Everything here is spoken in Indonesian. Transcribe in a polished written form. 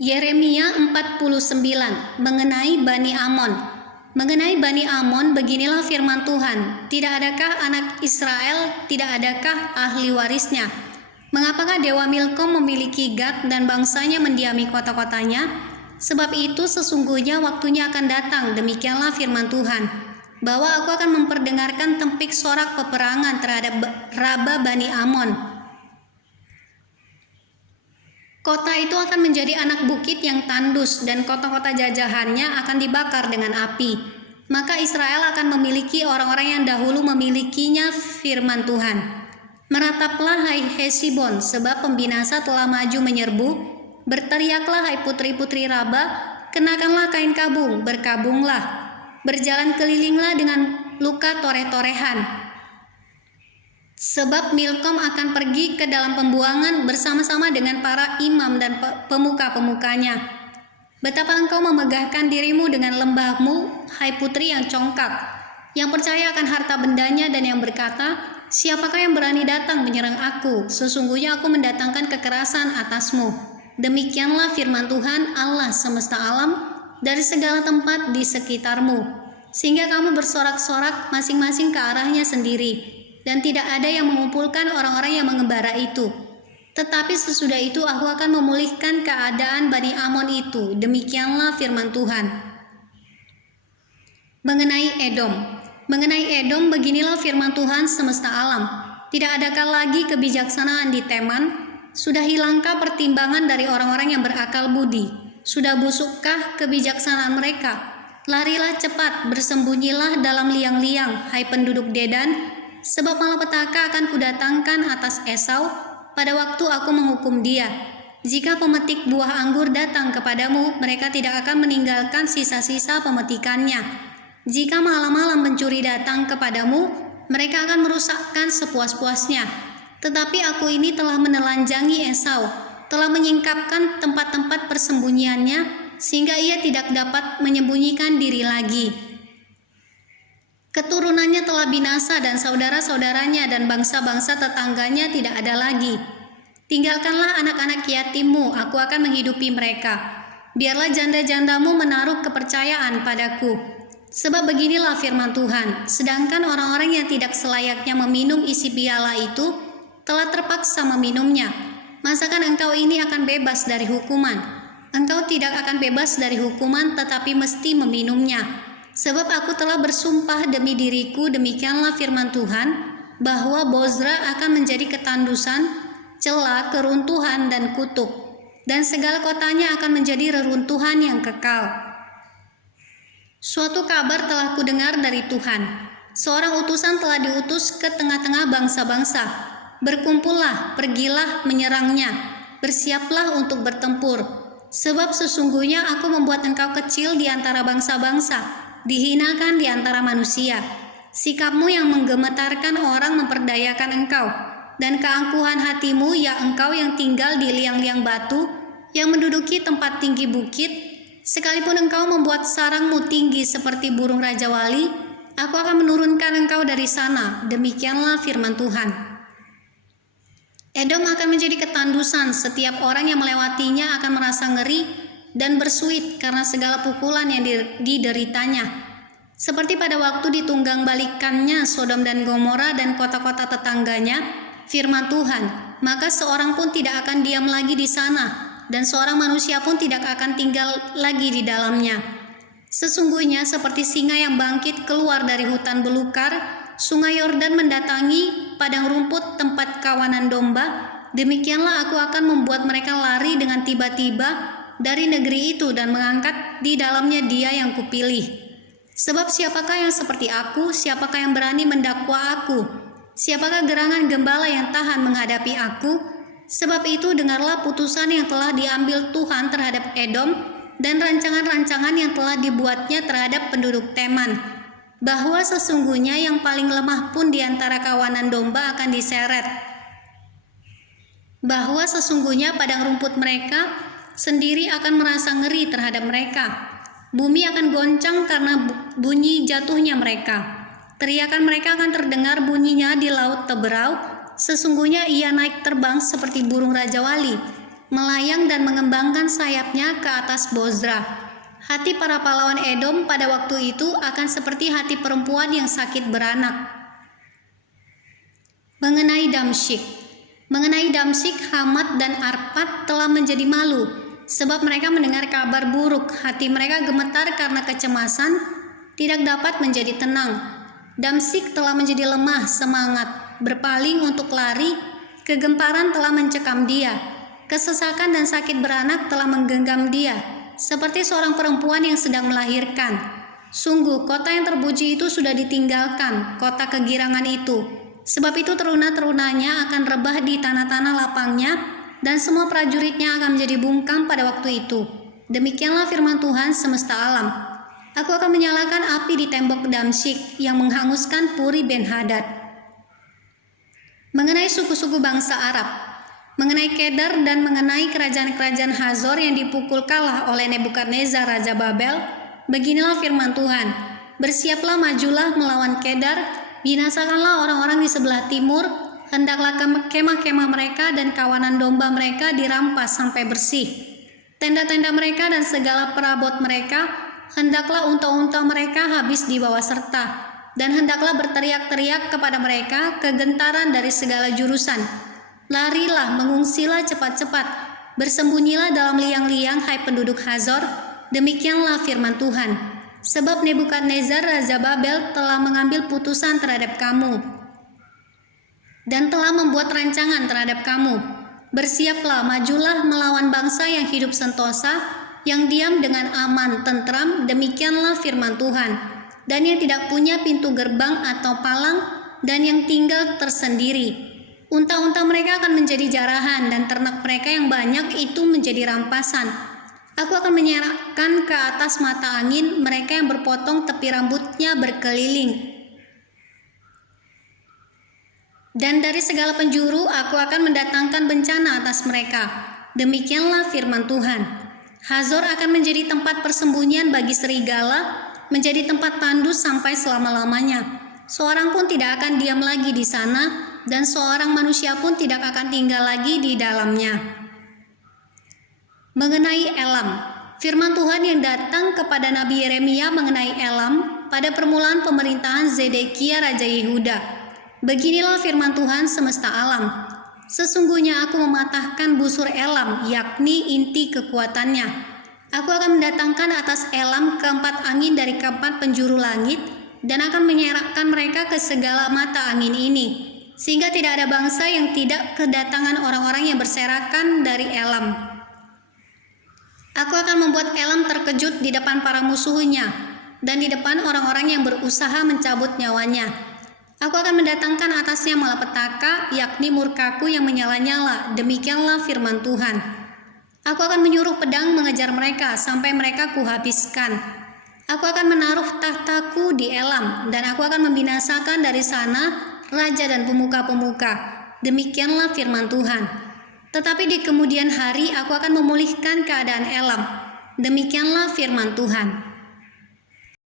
Yeremia 49 mengenai Bani Amon. Mengenai Bani Amon, beginilah firman Tuhan, tidak adakah anak Israel, tidak adakah ahli warisnya? Mengapakah Dewa Milkom memiliki Gad dan bangsanya mendiami kota-kotanya? Sebab itu sesungguhnya waktunya akan datang, demikianlah firman Tuhan, bahwa aku akan memperdengarkan tempik sorak peperangan terhadap Raba Bani Amon. Kota itu akan menjadi anak bukit yang tandus dan kota-kota jajahannya akan dibakar dengan api. Maka Israel akan memiliki orang-orang yang dahulu memilikinya, firman Tuhan. Merataplah hai Hesibon, sebab pembinasa telah maju menyerbu. Berteriaklah hai putri-putri Raba, kenakanlah kain kabung, berkabunglah. Berjalan kelilinglah dengan luka toreh-torehan. Sebab Milkom akan pergi ke dalam pembuangan bersama-sama dengan para imam dan pemuka-pemukanya. Betapa engkau memegahkan dirimu dengan lembahmu, hai putri yang congkak, yang percaya akan harta bendanya dan yang berkata, siapakah yang berani datang menyerang aku? Sesungguhnya aku mendatangkan kekerasan atasmu. Demikianlah firman Tuhan Allah semesta alam dari segala tempat di sekitarmu, sehingga kamu bersorak-sorak masing-masing ke arahnya sendiri. Dan tidak ada yang mengumpulkan orang-orang yang mengembara itu. Tetapi sesudah itu aku akan memulihkan keadaan Bani Amon itu. Demikianlah firman Tuhan. Mengenai Edom, beginilah firman Tuhan semesta alam. Tidak adakah lagi kebijaksanaan di Teman? Sudah hilangkah pertimbangan dari orang-orang yang berakal budi? Sudah busukkah kebijaksanaan mereka? Larilah cepat, bersembunyilah dalam liang-liang, hai penduduk Dedan. Sebab malapetaka akan kudatangkan atas Esau pada waktu aku menghukum dia. Jika pemetik buah anggur datang kepadamu, mereka tidak akan meninggalkan sisa-sisa pemetikannya. Jika malam-malam pencuri datang kepadamu, mereka akan merusakkan sepuas-puasnya. Tetapi aku ini telah menelanjangi Esau, telah menyingkapkan tempat-tempat persembunyiannya, sehingga ia tidak dapat menyembunyikan diri lagi. Keturunannya telah binasa dan saudara-saudaranya dan bangsa-bangsa tetangganya tidak ada lagi. Tinggalkanlah anak-anak yatimmu, aku akan menghidupi mereka. Biarlah janda-jandamu menaruh kepercayaan padaku. Sebab beginilah firman Tuhan, sedangkan orang-orang yang tidak selayaknya meminum isi piala itu telah terpaksa meminumnya. Masakan engkau ini akan bebas dari hukuman? Engkau tidak akan bebas dari hukuman, tetapi mesti meminumnya. Sebab aku telah bersumpah demi diriku, demikianlah firman Tuhan, bahwa Bozra akan menjadi ketandusan, celah, keruntuhan, dan kutuk, dan segala kotanya akan menjadi reruntuhan yang kekal. Suatu kabar telah kudengar dari Tuhan. Seorang utusan telah diutus ke tengah-tengah bangsa-bangsa. Berkumpullah, pergilah menyerangnya, bersiaplah untuk bertempur. Sebab sesungguhnya aku membuat engkau kecil di antara bangsa-bangsa, dihinakan di antara manusia. Sikapmu yang menggemetarkan orang memperdayakan engkau, dan keangkuhan hatimu, ya engkau yang tinggal di liang-liang batu, yang menduduki tempat tinggi bukit, sekalipun engkau membuat sarangmu tinggi seperti burung Raja Wali, aku akan menurunkan engkau dari sana. Demikianlah firman Tuhan. Edom akan menjadi ketandusan, setiap orang yang melewatinya akan merasa ngeri dan bersuit karena segala pukulan yang dideritanya. Seperti pada waktu ditunggang balikannya Sodom dan Gomora dan kota-kota tetangganya, firman Tuhan, maka seorang pun tidak akan diam lagi di sana, dan seorang manusia pun tidak akan tinggal lagi di dalamnya. Sesungguhnya seperti singa yang bangkit keluar dari hutan belukar, sungai Yordan mendatangi padang rumput tempat kawanan domba, demikianlah aku akan membuat mereka lari dengan tiba-tiba dari negeri itu dan mengangkat di dalamnya dia yang kupilih. Sebab siapakah yang seperti aku? Siapakah yang berani mendakwa aku? Siapakah gerangan gembala yang tahan menghadapi aku? Sebab itu dengarlah putusan yang telah diambil Tuhan terhadap Edom dan rancangan-rancangan yang telah dibuatnya terhadap penduduk Teman, bahwa sesungguhnya yang paling lemah pun di antara kawanan domba akan diseret. Bahwa sesungguhnya padang rumput mereka sendiri akan merasa ngeri terhadap mereka. Bumi akan goncang karena bunyi jatuhnya mereka. Teriakan mereka akan terdengar bunyinya di laut Teberau. Sesungguhnya ia naik terbang seperti burung Raja Wali. melayang dan mengembangkan sayapnya ke atas Bozra. Hati para pahlawan Edom pada waktu itu akan seperti hati perempuan yang sakit beranak. Mengenai Damsyik, Hamat dan Arpad telah menjadi malu, sebab mereka mendengar kabar buruk. Hati mereka gemetar karena kecemasan, tidak dapat menjadi tenang. Damsyik telah menjadi lemah semangat, berpaling untuk lari, kegemparan telah mencekam dia, kesesakan dan sakit beranak telah menggenggam dia, seperti seorang perempuan yang sedang melahirkan. Sungguh, kota yang terpuji itu sudah ditinggalkan, kota kegirangan itu. Sebab itu teruna-terunanya akan rebah di tanah-tanah lapangnya, dan semua prajuritnya akan menjadi bungkam pada waktu itu. Demikianlah firman Tuhan semesta alam. Aku akan menyalakan api di tembok Damsyik yang menghanguskan Puri Ben-Hadad. Mengenai suku-suku bangsa Arab, mengenai Kedar dan mengenai kerajaan-kerajaan Hazor yang dipukul kalah oleh Nebukadnezar Raja Babel, beginilah firman Tuhan. Bersiaplah, majulah melawan Kedar, binasakanlah orang-orang di sebelah timur, hendaklah kemah-kemah mereka dan kawanan domba mereka dirampas sampai bersih. Tenda-tenda mereka dan segala perabot mereka, hendaklah unta-unta mereka habis dibawa serta, dan hendaklah berteriak-teriak kepada mereka kegentaran dari segala jurusan. Larilah, mengungsilah cepat-cepat, bersembunyilah dalam liang-liang, hai penduduk Hazor, demikianlah firman Tuhan. Sebab Nebukadnezar Raja Babel telah mengambil putusan terhadap kamu dan telah membuat rancangan terhadap kamu. Bersiaplah, majulah melawan bangsa yang hidup sentosa, yang diam dengan aman, tentram, demikianlah firman Tuhan, dan yang tidak punya pintu gerbang atau palang, dan yang tinggal tersendiri. Unta-unta mereka akan menjadi jarahan, dan ternak mereka yang banyak itu menjadi rampasan. Aku akan menyerahkan ke atas mata angin mereka yang berpotong tepi rambutnya berkeliling. Dan dari segala penjuru aku akan mendatangkan bencana atas mereka. Demikianlah firman Tuhan. Hazor akan menjadi tempat persembunyian bagi serigala, menjadi tempat tandus sampai selama-lamanya. Seorang pun tidak akan diam lagi di sana, dan seorang manusia pun tidak akan tinggal lagi di dalamnya. Mengenai Elam, firman Tuhan yang datang kepada Nabi Yeremia mengenai Elam pada permulaan pemerintahan Zedekia Raja Yehuda. Beginilah firman Tuhan semesta alam. Sesungguhnya aku mematahkan busur Elam, yakni inti kekuatannya. Aku akan mendatangkan atas Elam keempat angin dari keempat penjuru langit, dan akan menyerakkan mereka ke segala mata angin ini, sehingga tidak ada bangsa yang tidak kedatangan orang-orang yang berserakan dari Elam. Aku akan membuat Elam terkejut di depan para musuhnya, dan di depan orang-orang yang berusaha mencabut nyawanya. Aku akan mendatangkan atasnya malapetaka, yakni murkaku yang menyala-nyala. Demikianlah firman Tuhan. Aku akan menyuruh pedang mengejar mereka sampai mereka kuhabiskan. Aku akan menaruh tahtaku di Elam, dan aku akan membinasakan dari sana raja dan pemuka-pemuka. Demikianlah firman Tuhan. Tetapi di kemudian hari aku akan memulihkan keadaan Elam. Demikianlah firman Tuhan.